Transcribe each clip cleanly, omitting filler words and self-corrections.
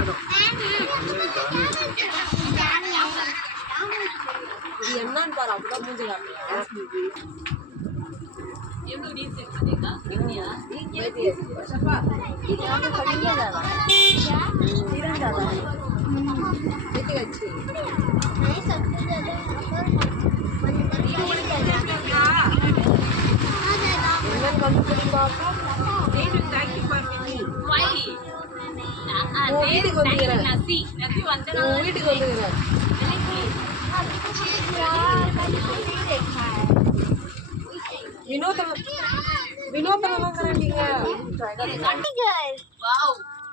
படம். இது என்னன்னு பாரு, அப்படிதான் மூஞ்சி காட்டுறியா? வீட்டுக்கு வந்துக்கிறேன். வினோதம் வாங்குறாங்க.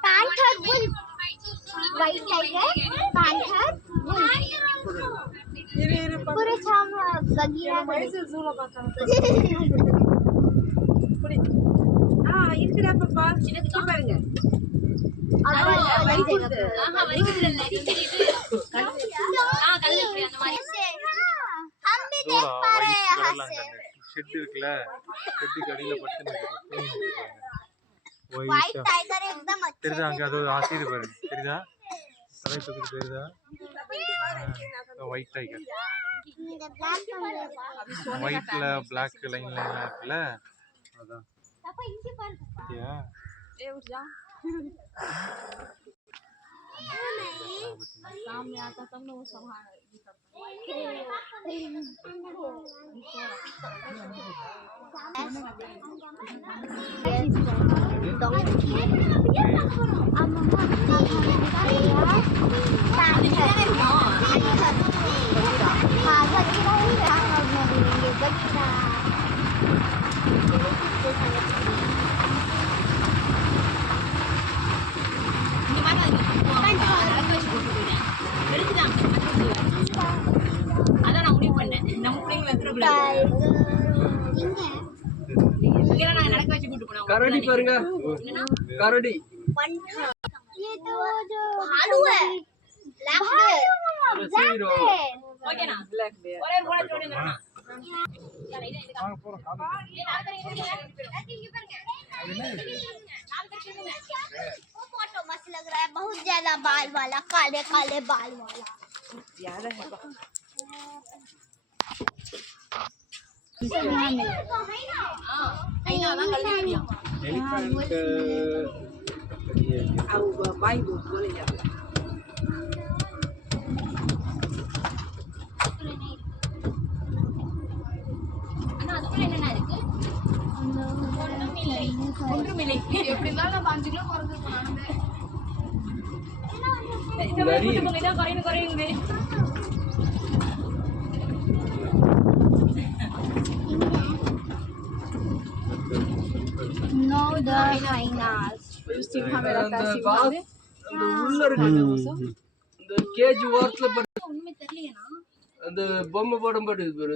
Panther wolf, white tiger, panther wolf. पूरे शाम बगीरा மைசூர் ஜூல பார்த்தாங்க. இருக்குடா பாப்பா, சின்னதுக்கு பாருங்க. हम भी देख पा रहे हैं यहाँ से. ஷெட் இருக்குல, ஷெட்டுக்கு அடியில படுத்து White tiger एकदम अच्छा தெரியுதா? அங்க அது ஆசிரியர் பாரு, தெரியுதா? தலை தூக்கிட்டு தெரியுதா? White tiger. ஒயிட்ல பிளாக் லைன் லைனா இருக்குல்ல, அதான். पापा इनके पास யா ए उठ जा. सामने आता तब ना वो संभाल கரடி பாருங்க, கரடி. ये तो जो भालू है, ब्लैक बेयर. ओके ना, ब्लैक बेयर. और बड़ा छोटे करना. वो फोटो मस्त लग रहा है, बहुत ज्यादा बाल वाला, काले काले बाल वाला. याद है बा. எலிஃபண்ட் अब बाई बोले जा. No, the hyenas. அந்த உள்ள இருக்கு, இந்த கேஜ் ஓரத்துல அந்த பொம்மை படம் பாடு இதுல